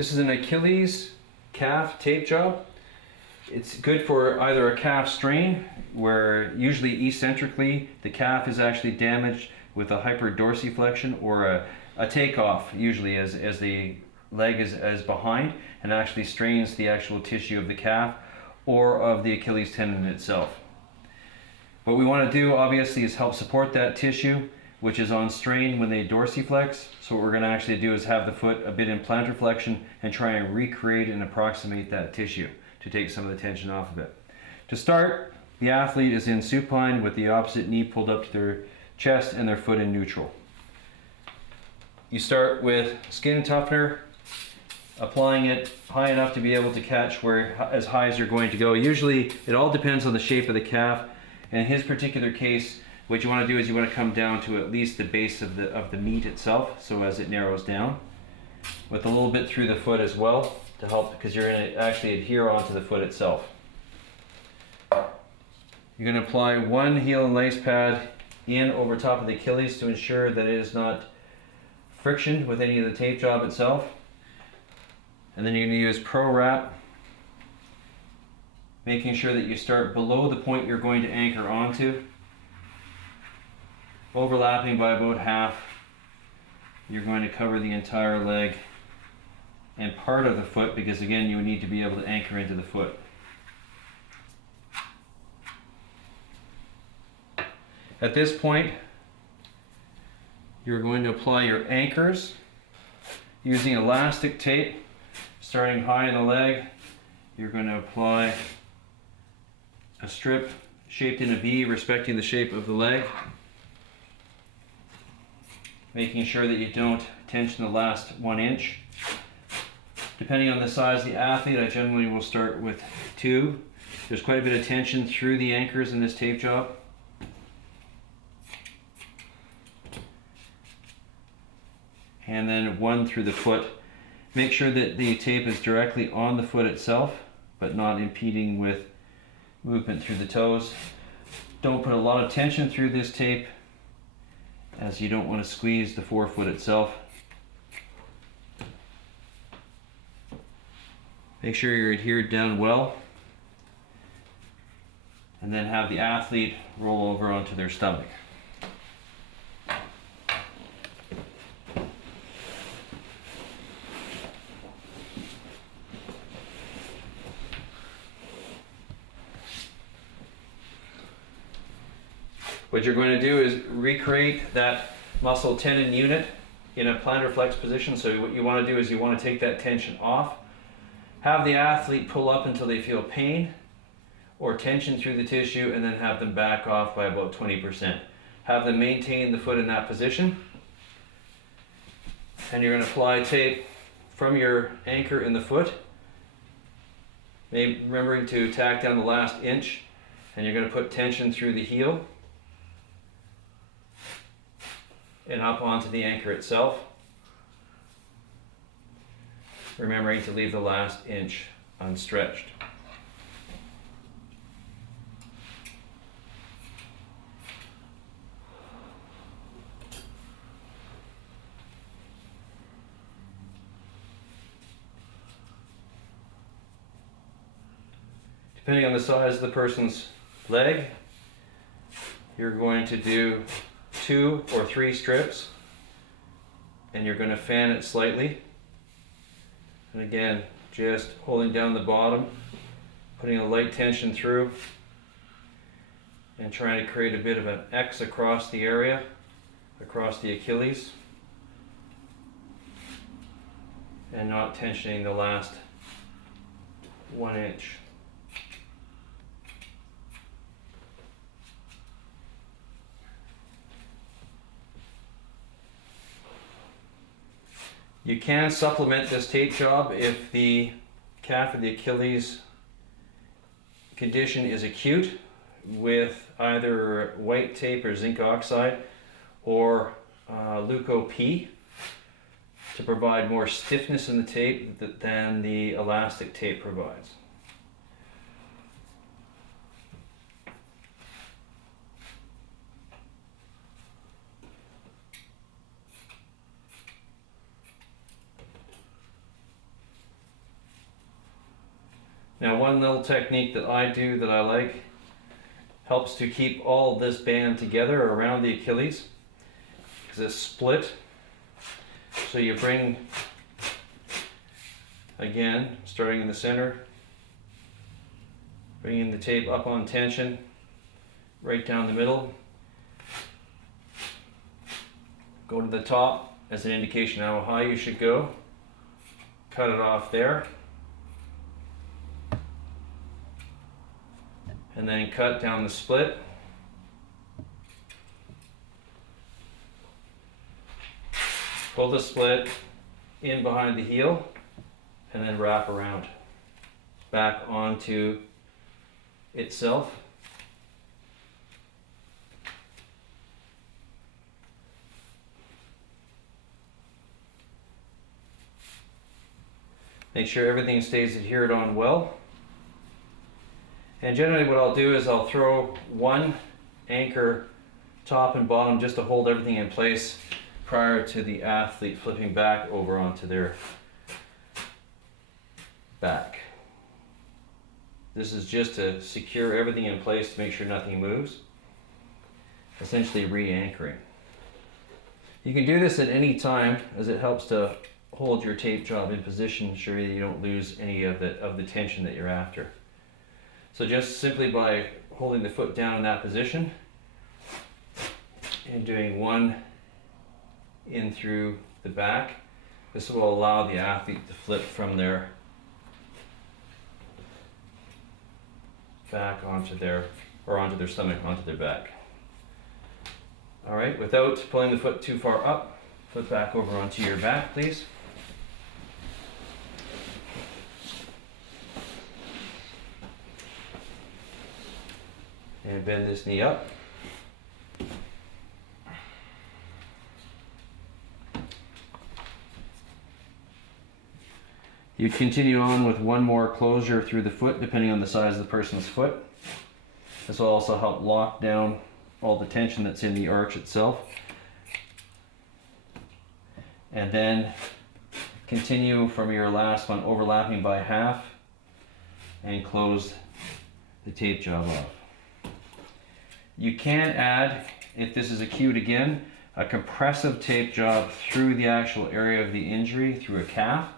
This is an Achilles calf tape job. It's good for either a calf strain, where usually eccentrically the calf is actually damaged with a hyperdorsiflexion, or a takeoff, usually as the leg is behind and actually strains the actual tissue of the calf or of the Achilles tendon itself. What we want to do obviously is help support that tissue which is on strain when they dorsiflex. So what we're going to actually do is have the foot a bit in plantar flexion and try and recreate and approximate that tissue to take some of the tension off of it. To start, the athlete is in supine with the opposite knee pulled up to their chest and their foot in neutral. You start with skin toughener, applying it high enough to be able to catch as high as you're going to go. Usually it all depends on the shape of the calf. In his particular case, what you want to do is you want to come down to at least the base of the meat itself, so as it narrows down, with a little bit through the foot as well to help, because you're going to actually adhere onto the foot itself. You're going to apply one heel and lace pad in over top of the Achilles to ensure that it is not friction with any of the tape job itself. And then you're going to use Pro Wrap, making sure that you start below the point you're going to anchor onto, overlapping by about half. You're going to cover the entire leg and part of the foot, because again you need to be able to anchor into the foot. At this point, you're going to apply your anchors using elastic tape. Starting high in the leg, you're going to apply a strip shaped in a V, respecting the shape of the leg, making sure that you don't tension the last 1 inch. Depending on the size of the athlete, I generally will start with 2. There's quite a bit of tension through the anchors in this tape job. And then 1 through the foot. Make sure that the tape is directly on the foot itself, but not impeding with movement through the toes. Don't put a lot of tension through this tape, as you don't want to squeeze the forefoot itself. Make sure you're adhered down well, and then have the athlete roll over onto their stomach. What you're going to do is recreate that muscle tendon unit in a plantar flex position. So what you want to do is you want to take that tension off, have the athlete pull up until they feel pain or tension through the tissue, and then have them back off by about 20%. Have them maintain the foot in that position, and you're going to apply tape from your anchor in the foot, remembering to tack down the last inch, and you're going to put tension through the heel and up onto the anchor itself, remembering to leave the last inch unstretched. Depending on the size of the person's leg, you're going to do 2 or 3 strips, and you're going to fan it slightly. And again, just holding down the bottom, putting a light tension through, and trying to create a bit of an X across the area, across the Achilles, and not tensioning the last 1 inch. You can supplement this tape job if the calf or the Achilles condition is acute, with either white tape or zinc oxide or Leuko-P to provide more stiffness in the tape than the elastic tape provides. Now, one little technique that I do that I like helps to keep all this band together around the Achilles is a split. So you bring, again, starting in the center, bringing the tape up on tension, right down the middle. Go to the top as an indication how high you should go. Cut it off there. And then cut down the split. Pull the split in behind the heel and then wrap around back onto itself. Make sure everything stays adhered on well. And generally what I'll do is I'll throw one anchor top and bottom just to hold everything in place prior to the athlete flipping back over onto their back. This is just to secure everything in place to make sure nothing moves. Essentially re-anchoring. You can do this at any time as it helps to hold your tape job in position, ensure that you don't lose any of the tension that you're after. So just simply by holding the foot down in that position and doing one in through the back, this will allow the athlete to flip from their back onto their stomach onto their back. All right, without pulling the foot too far up, flip back over onto your back, please. And bend this knee up. You continue on with one more closure through the foot, depending on the size of the person's foot. This will also help lock down all the tension that's in the arch itself. And then continue from your last one, overlapping by half, and close the tape job off. You can add, if this is acute again, a compressive tape job through the actual area of the injury, through a calf,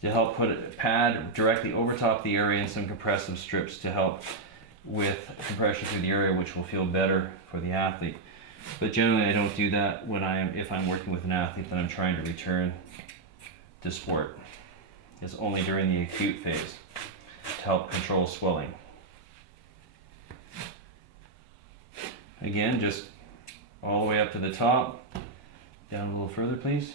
to help put a pad directly over top the area and some compressive strips to help with compression through the area, which will feel better for the athlete. But generally I don't do that if I'm working with an athlete that I'm trying to return to sport. It's only during the acute phase to help control swelling. Again, just all the way up to the top, down a little further please.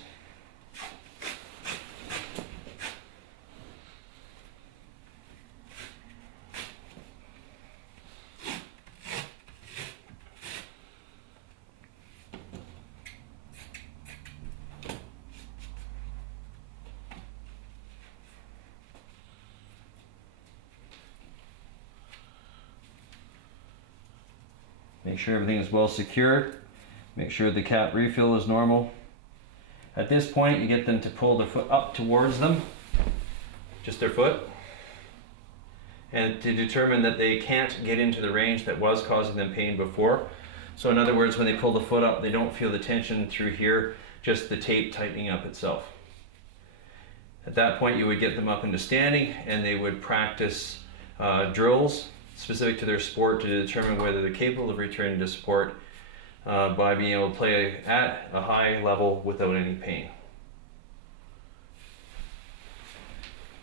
Make sure everything is well secured. Make sure the cap refill is normal. At this point, you get them to pull their foot up towards them, just their foot, and to determine that they can't get into the range that was causing them pain before. So in other words, when they pull the foot up, they don't feel the tension through here, just the tape tightening up itself. At that point, you would get them up into standing and they would practice drills specific to their sport to determine whether they're capable of returning to sport by being able to play at a high level without any pain.